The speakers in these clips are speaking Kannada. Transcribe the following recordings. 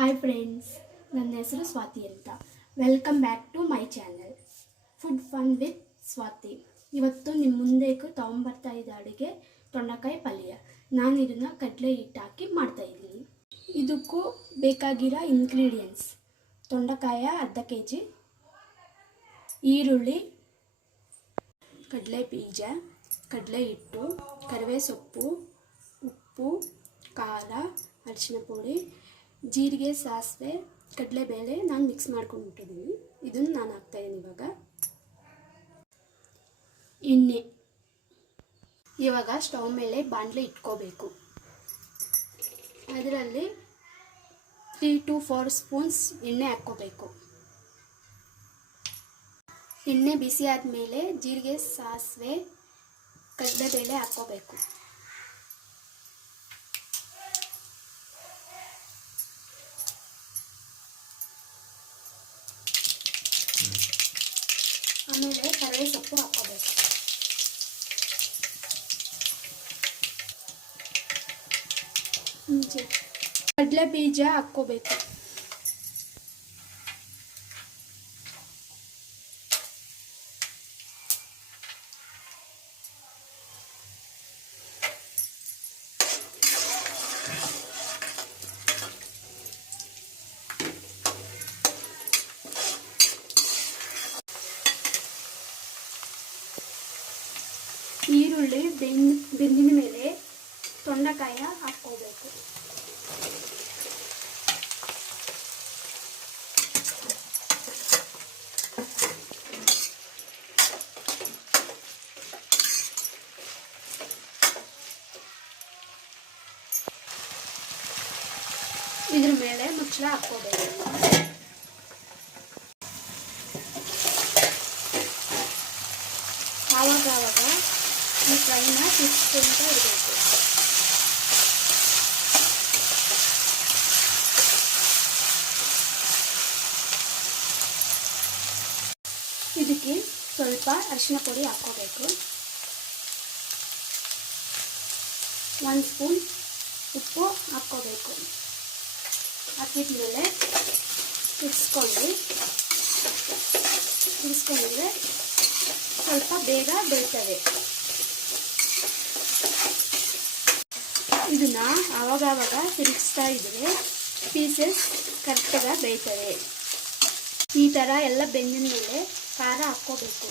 ಹಾಯ್ ಫ್ರೆಂಡ್ಸ್, ನನ್ನ ಹೆಸರು ಸ್ವಾತಿ ಅಂತ. Welcome back to my channel food fun with Swati. ಇವತ್ತು ನಿಮ್ಮ ಮುಂದೆ ತೊಗೊಂಬರ್ತಾ ಇದ್ದ ಅಡುಗೆ ತೊಂಡಕಾಯಿ ಪಲ್ಯ. ನಾನು ಇದನ್ನು ಕಡಲೆ ಹಿಟ್ಟು ಹಾಕಿ ಮಾಡ್ತಾಯಿದ್ದೀನಿ. ಇದಕ್ಕೂ ಬೇಕಾಗಿರೋ ಇಂಗ್ರೀಡಿಯೆಂಟ್ಸ್: ತೊಂಡಕಾಯ ಅರ್ಧ kg, ಈರುಳ್ಳಿ, ಕಡಲೆ ಬೀಜ, ಕಡಲೆ ಹಿಟ್ಟು, ಕರಿಬೇವು ಸೊಪ್ಪು, ಉಪ್ಪು, ಖಾರ, ಅರಿಶಿನ ಪುಡಿ, ಜೀರಿಗೆ, ಸಾಸಿವೆ, ಕಡಲೆಬೇಳೆ ನಾನು ಮಿಕ್ಸ್ ಮಾಡ್ಕೊಂಡಿಟ್ಟಿದ್ದೀನಿ. ಇದನ್ನು ನಾನು ಹಾಕ್ತಾಯಿದ್ದೀನಿ. ಎಣ್ಣೆ. ಇವಾಗ ಸ್ಟವ್ ಮೇಲೆ ಬಾಣಲೆ ಇಟ್ಕೋಬೇಕು. ಅದರಲ್ಲಿ 3 to 4 ಸ್ಪೂನ್ಸ್ ಎಣ್ಣೆ ಹಾಕ್ಕೋಬೇಕು. ಎಣ್ಣೆ ಬಿಸಿ ಆದಮೇಲೆ ಜೀರಿಗೆ, ಸಾಸಿವೆ, ಕಡಲೆಬೇಳೆ ಹಾಕ್ಕೋಬೇಕು. ಆಮೇಲೆ ಕರಿಬೇವು ಸೊಪ್ಪು ಹಾಕ್ಕೋಬೇಕು. ಕಡಲೆ ಬೀಜ ಹಾಕ್ಕೋಬೇಕು. ಈರುಳ್ಳಿ ಬೆಂದಿನ ಮೇಲೆ ತೊಂಡಕಾಯ ಹಾಕ್ಕೋಬೇಕು. ಇದ್ರ ಮೇಲೆ ಮುಚ್ಚಳ ಹಾಕ್ಕೋಬೇಕು. ಆವಾಗ ಈ ಫ್ರೈನ ತಿರ್ಸ್ಕೊಂತ ಇರಬೇಕು. ಇದಕ್ಕೆ ಸ್ವಲ್ಪ ಅರಿಶಿನ ಪುಡಿ ಹಾಕ್ಕೋಬೇಕು. 1 ಸ್ಪೂನ್ ಉಪ್ಪು ಹಾಕ್ಕೋಬೇಕು. ಹಾಕಿದ್ಮೇಲೆ ತಿರ್ಸ್ಕೊಂಡ್ರೆ ಸ್ವಲ್ಪ ಬೇಗ ಬೇಯ್ತವೆ. ಇದನ್ನ ಆವಾಗವಾಗ ತಿರುಗಿಸ್ತಾ ಇದ್ರೆ ಪೀಸಸ್ ಕರೆಕ್ಟಾಗಿ ಬೇಯ್ತವೆ. ಈ ಥರ ಎಲ್ಲ ಬೆಂದಿನ ಮೇಲೆ ಖಾರ ಹಾಕ್ಕೋಬೇಕು.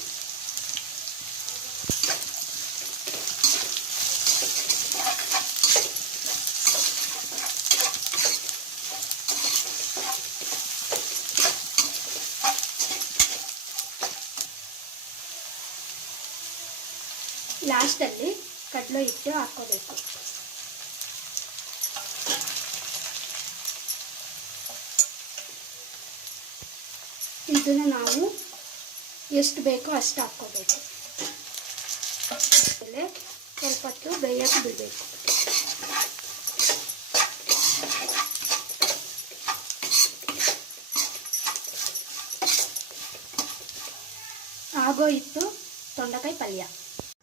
ಲಾಸ್ಟಲ್ಲಿ ಕಡಲೆ ಹಿಟ್ಟು ಹಾಕ್ಕೋಬೇಕು. ಇದನ್ನು ನಾವು ಎಷ್ಟು ಬೇಕೋ ಅಷ್ಟು ಹಾಕ್ಕೋಬೇಕು. ಆಮೇಲೆ ಸ್ವಲ್ಪ ಹೊತ್ತು ಬೇಯಕ್ಕೆ ಬಿಡಬೇಕು. ಆಗೋಯಿತು ತೊಂಡಕಾಯಿ ಪಲ್ಯ.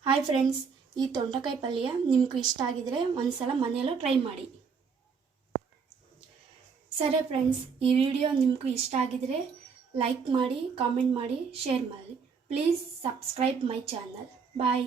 ಹಾಯ್ ಫ್ರೆಂಡ್ಸ್, ಈ ತೊಂಡಕಾಯಿ ಪಲ್ಯ ನಿಮ್ಗೆ ಇಷ್ಟ ಆಗಿದ್ರೆ ಒಂದ್ಸಲ ಮನೆಯಲ್ಲೂ ಟ್ರೈ ಮಾಡಿ. ಸರಿ ಫ್ರೆಂಡ್ಸ್, ಈ ವಿಡಿಯೋ ನಿಮ್ಗೆ ಇಷ್ಟ ಆಗಿದ್ರೆ ಲೈಕ್ ಮಾಡಿ, ಕಾಮೆಂಟ್ ಮಾಡಿ, ಶೇರ್ ಮಾಡಿ. Please subscribe my channel. Bye.